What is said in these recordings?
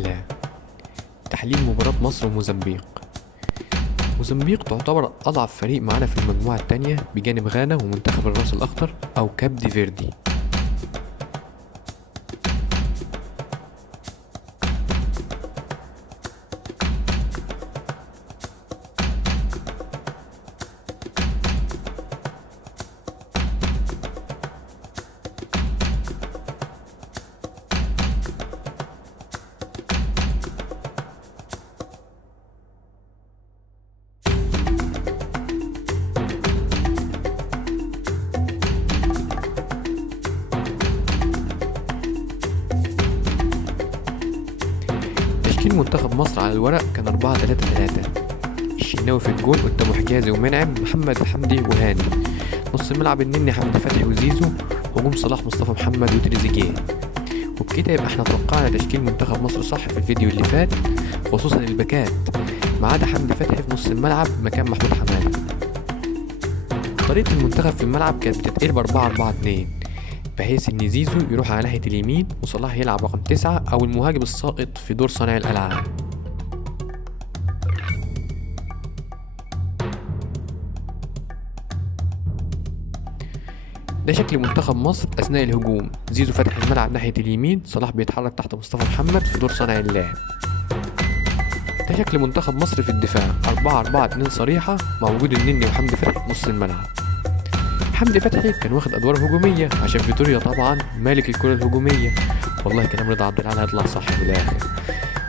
الله. تحليل مباراة مصر وموزمبيق. موزمبيق تعتبر أضعف فريق معانا في المجموعة التانية بجانب غانا ومنتخب الراس الأخضر أو كاب دي فيردي. تشكيل منتخب مصر على الورق كان 4-3-3. الشناوي في الجول قدامه حجازي ومنعم، محمد حمدي وهاني. نص الملعب النني حمدي فتحي وزيزو، هجوم صلاح مصطفى محمد وتريزيجيه. وبكده يبقى احنا توقعنا تشكيل منتخب مصر صح في الفيديو اللي فات، خصوصا الباكات ما عدا حمدي فتحي في نص الملعب مكان محمود حمادي. طريقة المنتخب في الملعب كانت بتتقلب 4-4-2، بحيث ان زيزو يروح على ناحية اليمين وصلاح يلعب رقم 9 او المهاجم الساقط في دور صانع الالعاب. ده شكل منتخب مصر اثناء الهجوم، زيزو فاتح الملعب ناحية اليمين، صلاح بيتحرك تحت مصطفى محمد في دور صانع اللعب. ده شكل منتخب مصر في الدفاع 4-4-2 صريحة مع وجود النني وحمدي فتحي في نص الملعب. حمدي فتحي كان واخد ادوار هجوميه عشان فيتوريا طبعا مالك الكره الهجوميه. والله كلام رضا عبد العال هيطلع صح في الاخر.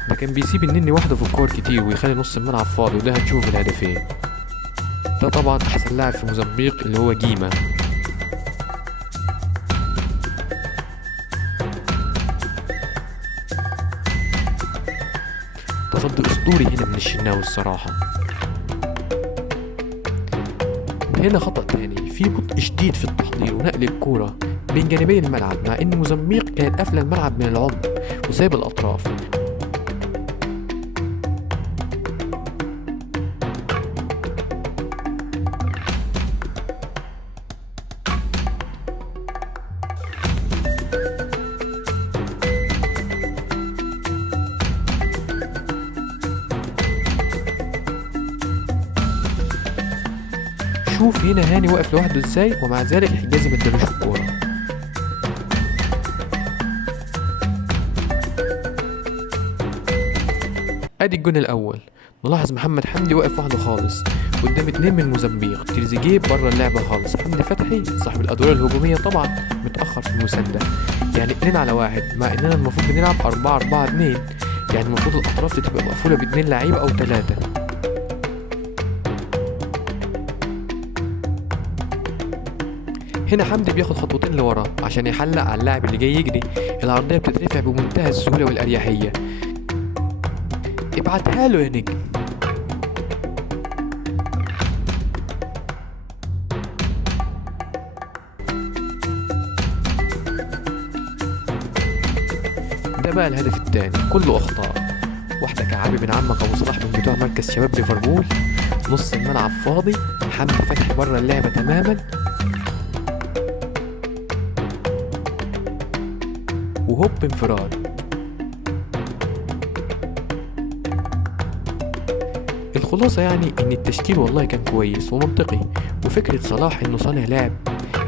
ده كان بيسيب النني وحده في الكور كتير ويخلي نص الملعب فاضي، وده هنشوفه في الهدفين. ده طبعا احسن لاعب في موزمبيق اللي هو جيما. تصدي اسطوري هنا من الشناوي الصراحه. هنا خطأ تاني، في بطء شديد في التحضير ونقل الكورة بين جانبي الملعب، مع ان موزمبيق كانت قافلة الملعب من العمق وسايب الأطراف. شوف هنا هاني واقف لوحده ازاي، ومع ذلك حجازي مدالوش الكورة. ادي الجون الاول. نلاحظ محمد حمدي واقف وحده خالص قدام 2 من موزمبيق، تريزيجيه بره اللعبة خالص، حمدي فتحي صاحب الادوار الهجومية طبعا متأخر في المساندة، يعني 2-1، مع اننا المفروض بنلعب 4-4-2، يعني المفروض الاطراف تبقى مقفولة ب2 لعيبة او 3. هنا حمدي بياخد خطوتين لورا عشان يحلق على اللاعب اللي جاي يجري، العرضية بتترفع بمنتهى السهولة والأريحية. ابعتها له يا نجم. ده بقى الهدف التاني كله أخطاء. واحدة كعابي من عمك أبو صلاح من بتوع مركز شباب ليفربول، نص الملعب فاضي، حمدي فتحي بره اللعبة تماما، وهوب انفراد. الخلاصة يعني ان التشكيل والله كان كويس ومنطقي، وفكرة صلاح انه صانع لعب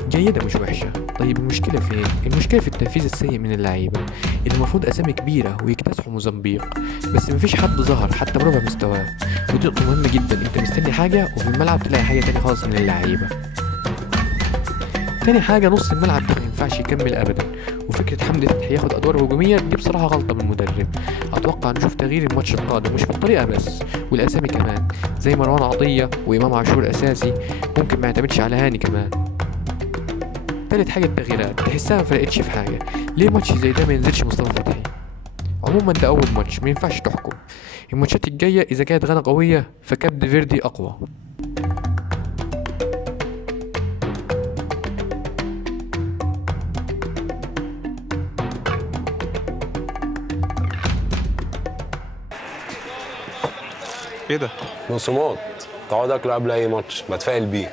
جيدة مش وحشة. طيب المشكلة فين؟ المشكلة في التنفيذ السيء من اللعيبة اللي المفروض اسامي كبيرة ويكتسحوا موزمبيق، بس مفيش حد ظهر حتى بربع مستواه، ودي نقطة مهمة جدا. انت مستني حاجة وفي الملعب تلاقي حاجة تانية خالص من اللعيبة. تاني حاجة، نص الملعب ده مينفعش يكمل ابدا، وفكرة حمدي فتحي ياخد ادوار هجومية دي بصراحة غلطة من المدرب. اتوقع نشوف تغيير الماتش القادم، مش بالطريقة بس، والاسامي كمان، زي مروان عطية وامام عاشور اساسي، ممكن ما يعتمدش على هاني كمان. تالت حاجة، التغييرات تحسها ما فرقتش في حاجة. ليه ماتش زي ده ما ينزلش مصطفى فتحي؟ عموما ده اول ماتش، ما ينفعش تحكم. الماتشات الجاية اذا كانت غانا قوية فكاب دي فيردي اقوى. ايه ده؟ نصومات تعود اكله قبل اي ماتش، بتفائل بيه.